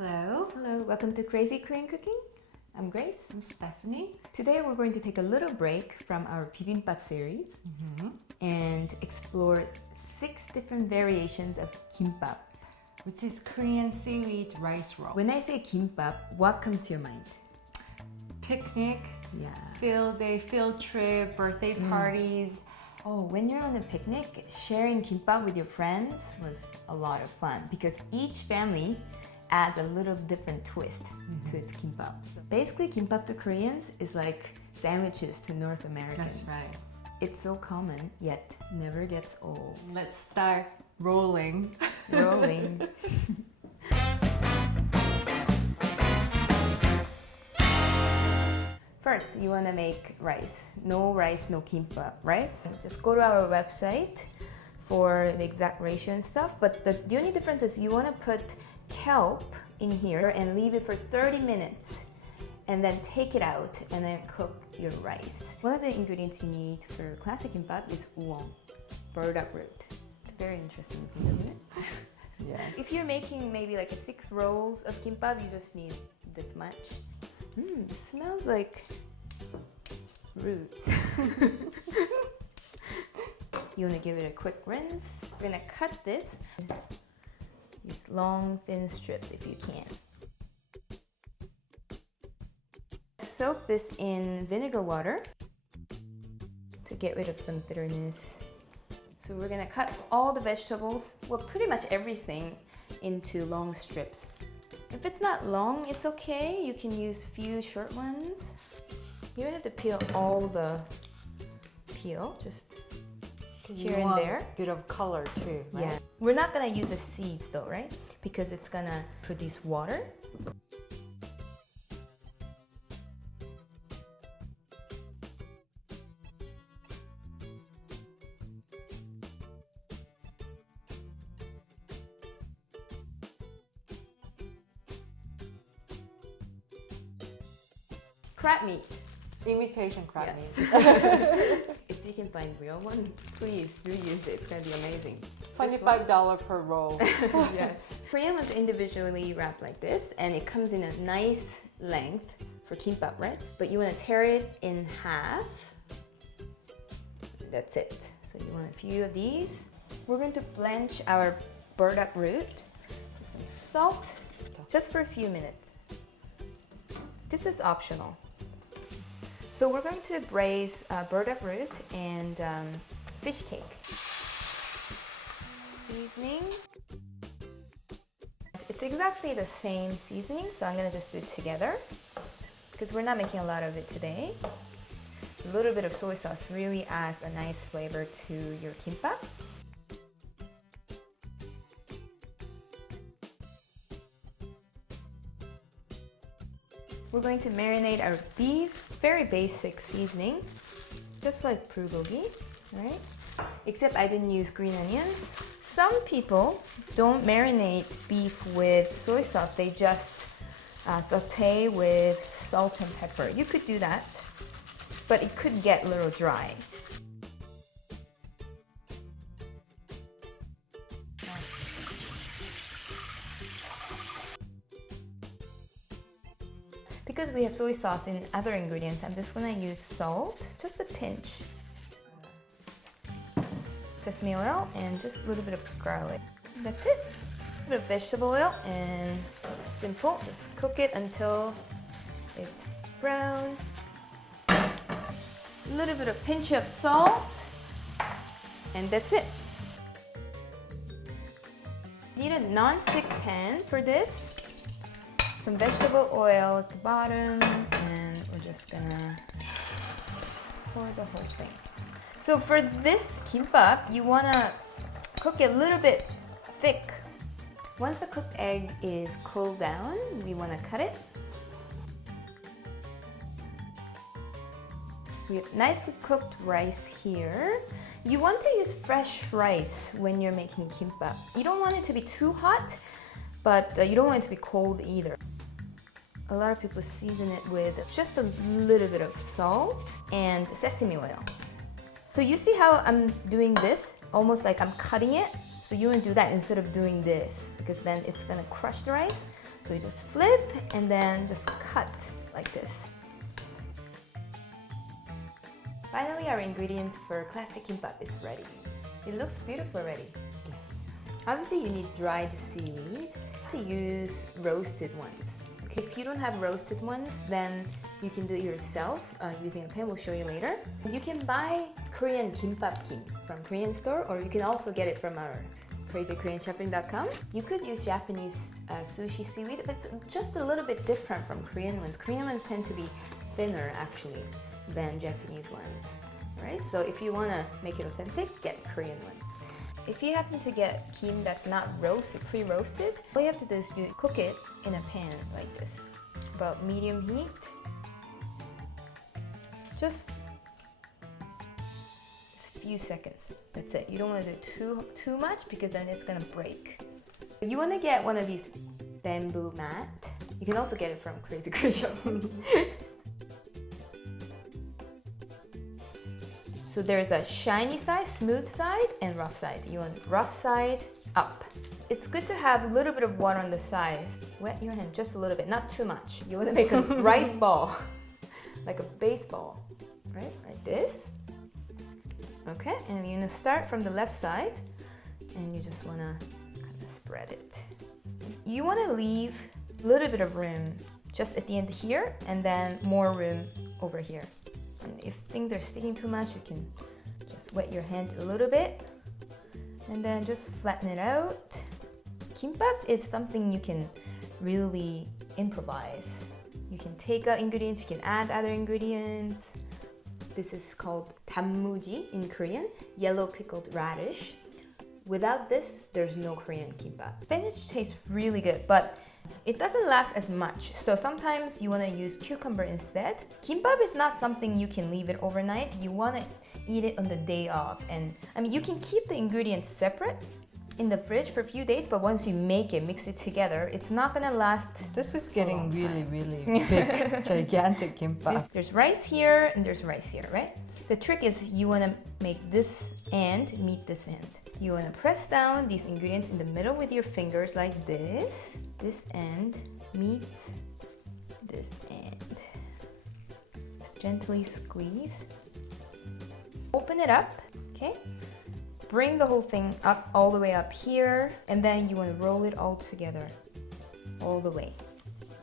Hello. Hello, welcome to Crazy Korean Cooking. I'm Grace. I'm Stephanie. Today we're going to take a little break from our Bibimbap series and explore 6 different variations of Kimbap. Which is Korean seaweed rice roll. When I say Kimbap, what comes to your mind? Picnic, Yeah. field day, field trip, birthday parties. Oh, when you're on a picnic, sharing kimbap with your friends was a lot of fun because each family adds a little different twist to its kimbap. So basically, kimbap to Koreans is like sandwiches to North Americans. That's right. It's so common, yet never gets old. Let's start rolling. Rolling. First, you want to make rice. No rice, no kimbap, right? Just go to our website for the exact ratio and stuff. But the only difference is you want to put kelp in here and leave it for 30 minutes. And then take it out and then cook your rice. One of the ingredients you need for classic kimbap is uwong, burdock root. It's very interesting, isn't it? Yeah. If you're making maybe like 6 rolls of kimbap, you just need this much. Smells like root. You want to give it a quick rinse. We're going to cut this. These long, thin strips if you can. Soak this in vinegar water to get rid of some bitterness. So we're gonna cut all the vegetables, well, pretty much everything, into long strips. If it's not long, it's okay. You can use few short ones. You don't have to peel all the peel, just here and there. A bit of color too, right? Yeah. We're not gonna use the seeds though, right? Because it's gonna produce water. Crab meat. Imitation crab meat. If you can find real one, please do use it. It's gonna be amazing. $25 per roll. Yes. Korean ones individually wrapped like this, and it comes in a nice length for kimbap, right? But you want to tear it in half. That's it. So you want a few of these. We're going to blanch our burdock root with some salt, just for a few minutes. This is optional. So we're going to braise burdock root and fish cake. Seasoning. It's exactly the same seasoning, so I'm gonna just do it together because we're not making a lot of it today. A little bit of soy sauce really adds a nice flavor to your kimbap. We're going to marinate our beef, very basic seasoning, just like bulgogi, right? Except I didn't use green onions. Some people don't marinate beef with soy sauce, they just saute with salt and pepper. You could do that, but it could get a little dry. Because we have soy sauce in other ingredients, I'm just gonna use salt, just a pinch. Sesame oil and just a little bit of garlic. That's it. A bit of vegetable oil and simple. Just cook it until it's brown. A little bit of pinch of salt, and that's it. Need a non-stick pan for this. Some vegetable oil at the bottom, and we're just gonna pour the whole thing. So for this kimbap, you wanna cook it a little bit thick. Once the cooked egg is cooled down, we wanna cut it. We have nicely cooked rice here. You want to use fresh rice when you're making kimbap. You don't want it to be too hot, but you don't want it to be cold either. A lot of people season it with just a little bit of salt and sesame oil. So you see how I'm doing this? Almost like I'm cutting it. So you want to do that instead of doing this because then it's gonna crush the rice. So you just flip and then just cut like this. Finally, our ingredients for classic kimbap is ready. It looks beautiful already. Yes. Obviously, you need dried seaweed to use roasted ones. Okay, if you don't have roasted ones, then you can do it yourself using a pan. We'll show you later. You can buy Korean Gimbap from Korean store, or you can also get it from our crazykoreanshopping.com. You could use Japanese sushi seaweed, but it's just a little bit different from Korean ones. Korean ones tend to be thinner actually than Japanese ones, right? So if you want to make it authentic, get Korean ones. If you happen to get kim that's not pre-roasted, all you have to do is you cook it in a pan like this, about medium heat. Just a few seconds. That's it. You don't want to do too much because then it's gonna break. You want to get one of these bamboo mat. You can also get it from Crazy Korean Shopping. So there's a shiny side, smooth side, and rough side. You want rough side up. It's good to have a little bit of water on the sides. Wet your hand just a little bit, not too much. You want to make a rice ball, like a baseball, right? Like this. Okay, and you're gonna start from the left side, and you just wanna kind of spread it. You wanna leave a little bit of room just at the end here, and then more room over here. And if things are sticking too much, you can just wet your hand a little bit and then just flatten it out. Kimbap is something you can really improvise. You can take out ingredients, you can add other ingredients. This is called 단무지 in Korean, yellow pickled radish. Without this, there's no Korean kimbap. Spinach tastes really good, but it doesn't last as much, so sometimes you want to use cucumber instead. Kimbap is not something you can leave it overnight. You want to eat it on the day of, and I mean you can keep the ingredients separate in the fridge for a few days, but once you make it, mix it together, it's not gonna last. This is getting really big, gigantic kimbap. There's rice here and there's rice here, right? The trick is you want to make this end meet this end. You want to press down these ingredients in the middle with your fingers like this. This end meets this end. Just gently squeeze. Open it up, okay? Bring the whole thing up, all the way up here, and then you want to roll it all together, all the way.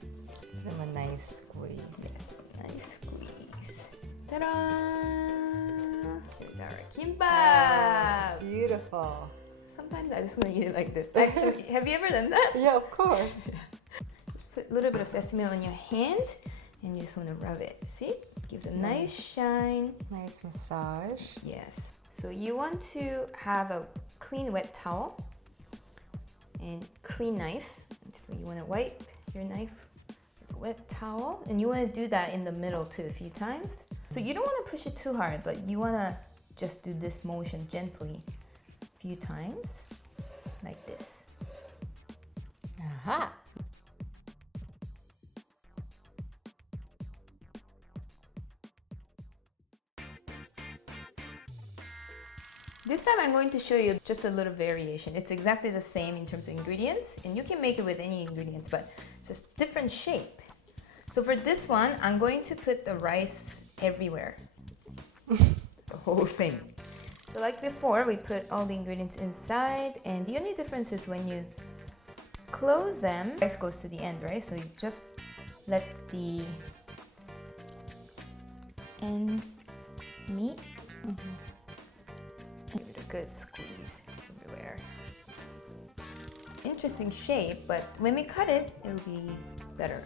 Give them a nice squeeze. Yes, nice squeeze. Ta-da! Here's our kimbap. Beautiful. Sometimes I just want to eat it like this. Actually, have you ever done that? Yeah, of course. Put a little bit of sesame oil on your hand, and you just want to rub it. See? Gives a nice shine. Nice massage. Yes. So you want to have a clean wet towel and clean knife. So you want to wipe your knife with a wet towel, and you want to do that in the middle too a few times. So you don't want to push it too hard, but you want to just do this motion gently a few times, like this. Aha! This time I'm going to show you just a little variation. It's exactly the same in terms of ingredients, and you can make it with any ingredients, but it's just different shape. So for this one, I'm going to put the rice everywhere. The whole thing. So like before, we put all the ingredients inside, and the only difference is when you close them, rice goes to the end, right? So you just let the ends meet. Give it a good squeeze everywhere. Interesting shape, but when we cut it, it'll be better.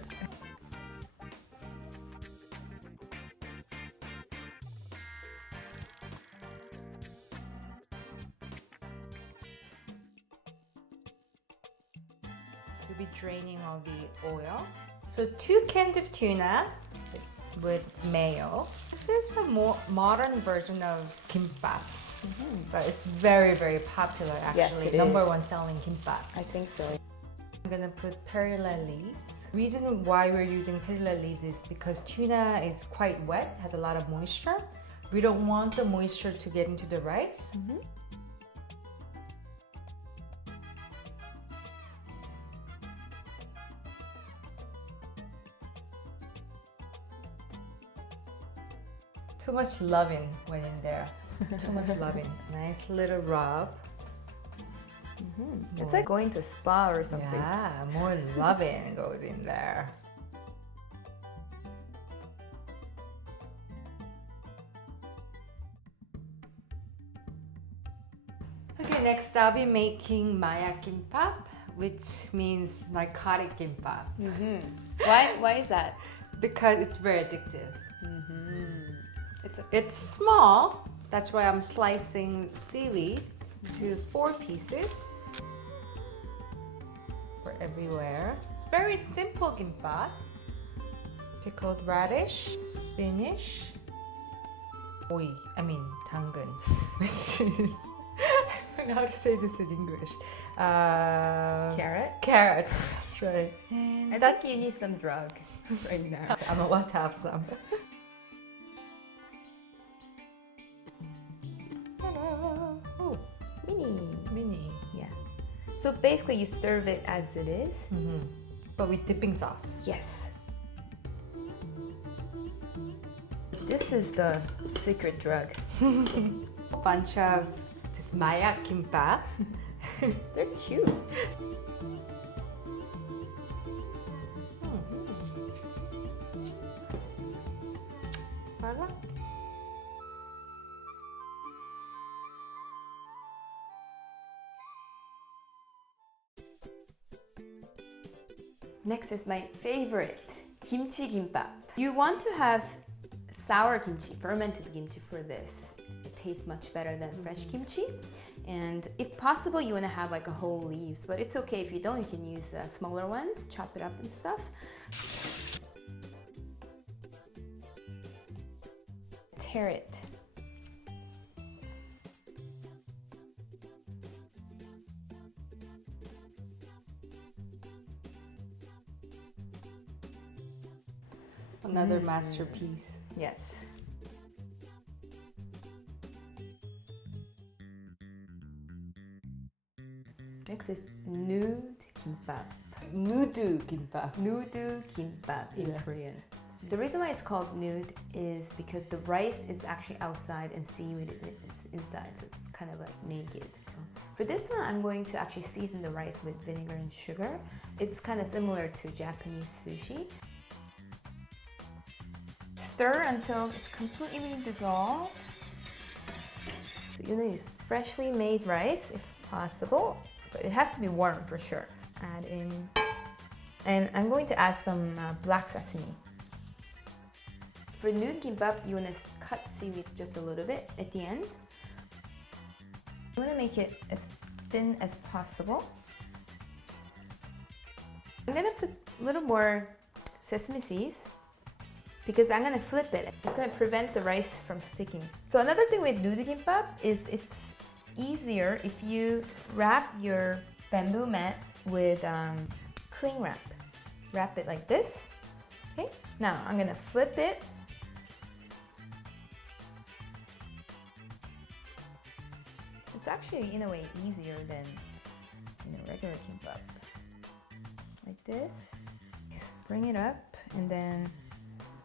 You'll be draining all the oil. So 2 cans of tuna with mayo. This is a more modern version of kimbap. But it's very popular actually. Yes, it Number is. 1 selling kimbap. I think so. I'm gonna put perilla leaves. Reason why we're using perilla leaves is because tuna is quite wet, has a lot of moisture. We don't want the moisture to get into the rice. Too much loving went in there. Too much loving. Nice little rub. It's like going to a spa or something. Yeah, more loving goes in there. Okay, next I'll be making Maya Kimbap, which means narcotic kimbap. Why is that? Because it's very addictive. It's small, that's why I'm slicing seaweed to 4 pieces for everywhere. It's very simple kimbap. Pickled radish, spinach, 당근, which is I forgot how to say this in English. Carrot? Carrot, that's right. And I think you need some drug right now. I'm about to have some. Oh, mini. Yeah. So basically you serve it as it is. But with dipping sauce. Yes. This is the secret drug. A bunch of this Maya Kimbap. They're cute. Voila. Next is my favorite, kimchi gimbap. You want to have sour kimchi, fermented kimchi for this. It tastes much better than fresh kimchi. And if possible, you want to have like a whole leaves, but it's okay if you don't. You can use smaller ones, chop it up and stuff. Tear it. Another masterpiece. Yes. Next is Nude Kimbap. Nude Gimbap. Nude Kimbap in Korean. The reason why it's called nude is because the rice is actually outside and seaweed is inside, so it's kind of like naked. For this one, I'm going to actually season the rice with vinegar and sugar. It's kind of similar to Japanese sushi. Stir until it's completely dissolved. So you want to use freshly made rice if possible, but it has to be warm for sure. Add in, and I'm going to add some black sesame. For nude gimbap, you want to cut seaweed just a little bit at the end. You want to make it as thin as possible. I'm going to put a little more sesame seeds because I'm going to flip it. It's going to prevent the rice from sticking. So another thing with nude gimbap is it's easier if you wrap your bamboo mat with cling wrap. Wrap it like this. Okay. Now I'm going to flip it. It's actually, in a way, easier than regular kimbap. Like this. Bring it up, and then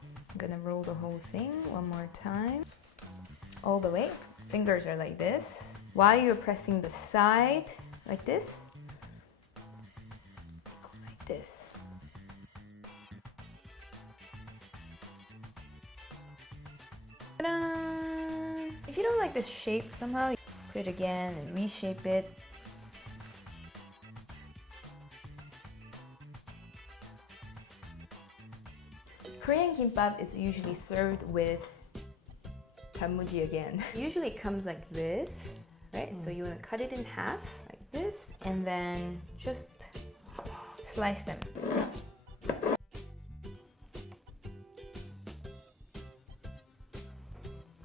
I'm gonna roll the whole thing one more time. All the way. Fingers are like this. While you're pressing the side, like this. Go like this. Ta-da! If you don't like this shape somehow, it again and reshape it. Korean kimbap is usually served with 단무지 again. Usually it comes like this, right? So you want to cut it in half like this and then just slice them.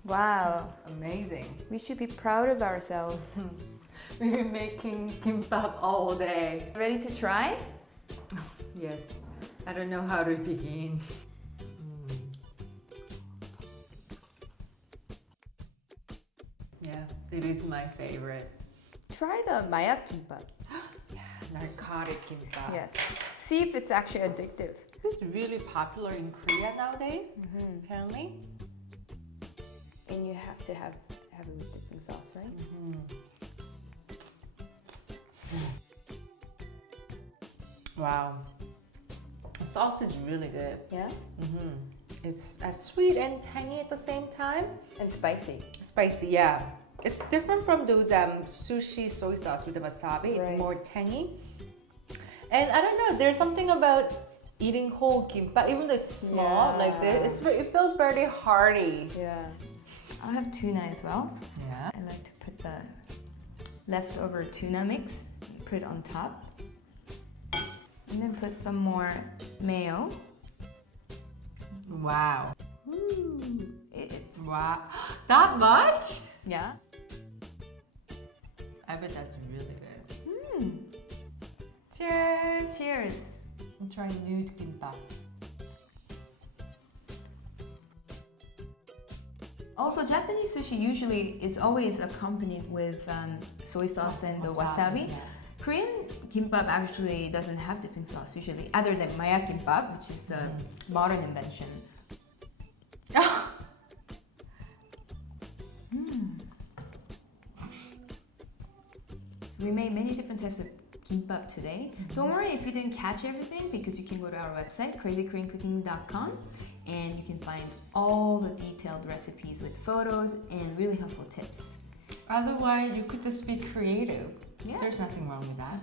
Wow. Amazing. We should be proud of ourselves. We've been making kimbap all day. Ready to try? Yes. I don't know how to begin. Yeah, it is my favorite. Try the Maya kimbap. Yeah, narcotic kimbap. Yes. See if it's actually addictive. This is really popular in Korea nowadays, apparently. And you have to have it with dipping sauce, right? Wow. The sauce is really good. Yeah? It's sweet and tangy at the same time. And spicy. Spicy, yeah. It's different from those sushi soy sauce with the wasabi. Right. It's more tangy. And I don't know, there's something about eating whole kimbap, even though it's small, Yeah. like this, it feels very hearty. Yeah. I'll have tuna as well. Yeah. I like to put the leftover tuna mix, put it on top. And then put some more mayo. Wow. Ooh, it's Wow. That much? yeah. I bet that's really good. Cheers! Cheers! I'm trying Nude Gimbap. Also, Japanese sushi usually is always accompanied with soy sauce and the wasabi. Yeah. Korean kimbap actually doesn't have dipping sauce usually, other than Maya kimbap, which is a modern invention. We made many different types of kimbap today. Don't worry if you didn't catch everything, because you can go to our website, crazykoreancooking.com, and you can find all the detailed recipes with photos and really helpful tips. Otherwise, you could just be creative. Yeah. There's nothing wrong with that.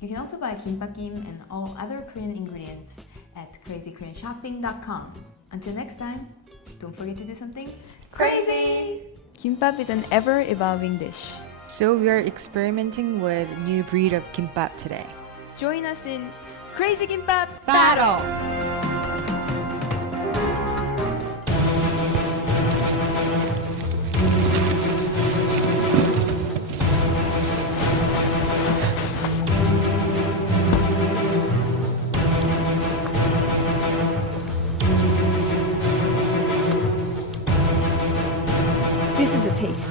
You can also buy kimbap and all other Korean ingredients at crazykoreanshopping.com. Until next time, don't forget to do something crazy! Kimbap is an ever-evolving dish. So we are experimenting with new breed of kimbap today. Join us in Crazy Kimbap Battle! This is a taste.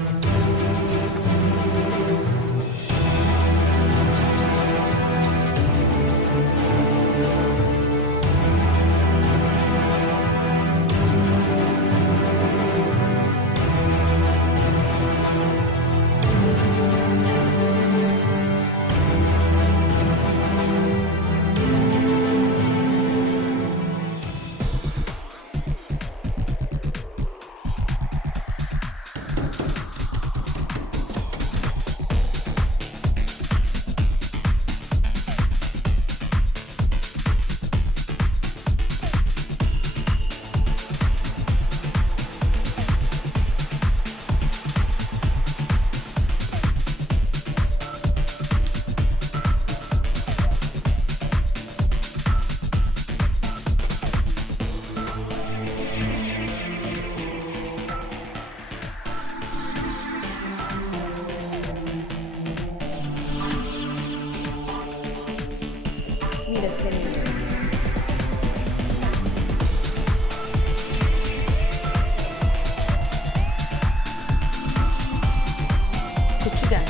고추장.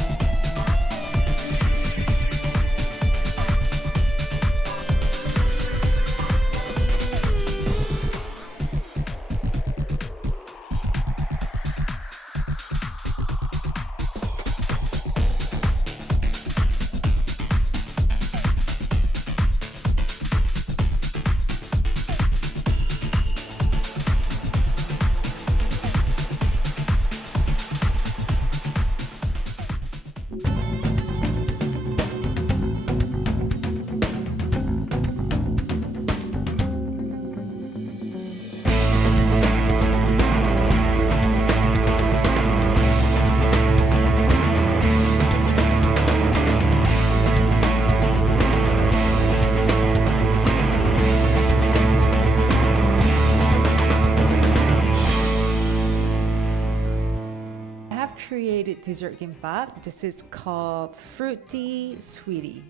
Created dessert gimbap. This is called fruity sweetie.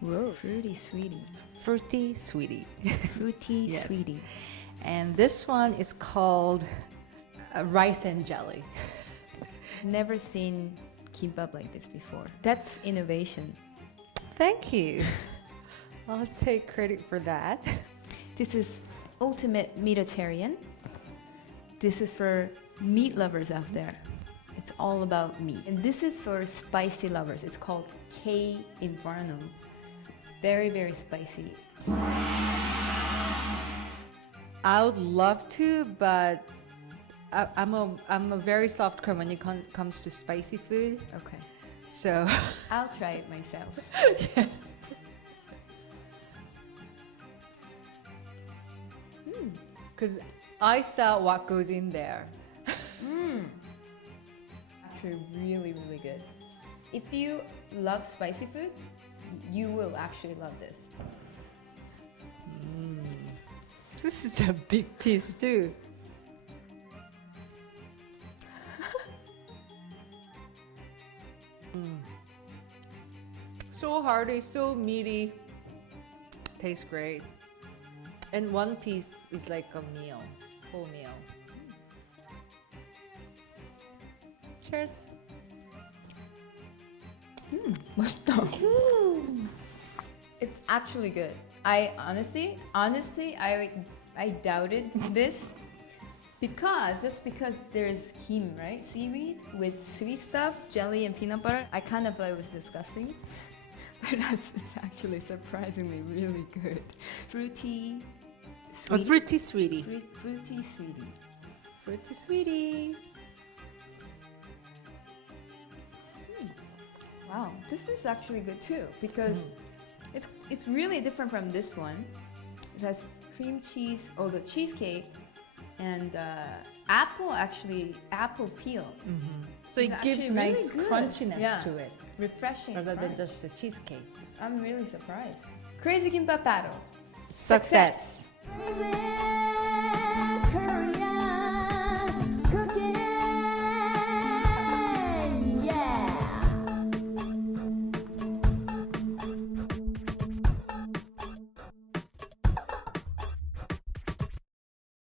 Whoa, fruity sweetie. Fruity sweetie. Fruity Yes. sweetie. And this one is called rice and jelly. Never seen kimbap like this before. That's innovation. Thank you. I'll take credit for that. This is ultimate meatitarian. This is for meat lovers out there, it's all about meat. And this is for spicy lovers. It's called K Inferno. It's very, very spicy. I would love to, but I'm a very soft core when it comes to spicy food. Okay. So I'll try it myself. yes. Because I saw what goes in there. Actually, really, really good. If you love spicy food, you will actually love this. This is a big piece too. So hearty, so meaty. Tastes great. And one piece is like a meal, whole meal. Cheers. It's actually good. I honestly, I doubted this because there's kim, right? Seaweed with sweet stuff, jelly and peanut butter. I kind of thought it was disgusting, but it's actually surprisingly really good. Fruity, A sweet, fruity sweetie. fruity sweetie. Fruity sweetie. Wow, this is actually good too because it's really different from this one. It has cream cheese, the cheesecake, and apple peel. So It's it gives actually nice really good. crunchiness Yeah. to it, Refreshing. rather than crunch. just a cheesecake. I'm really surprised. Crazy Kimbap battle. Success. Success.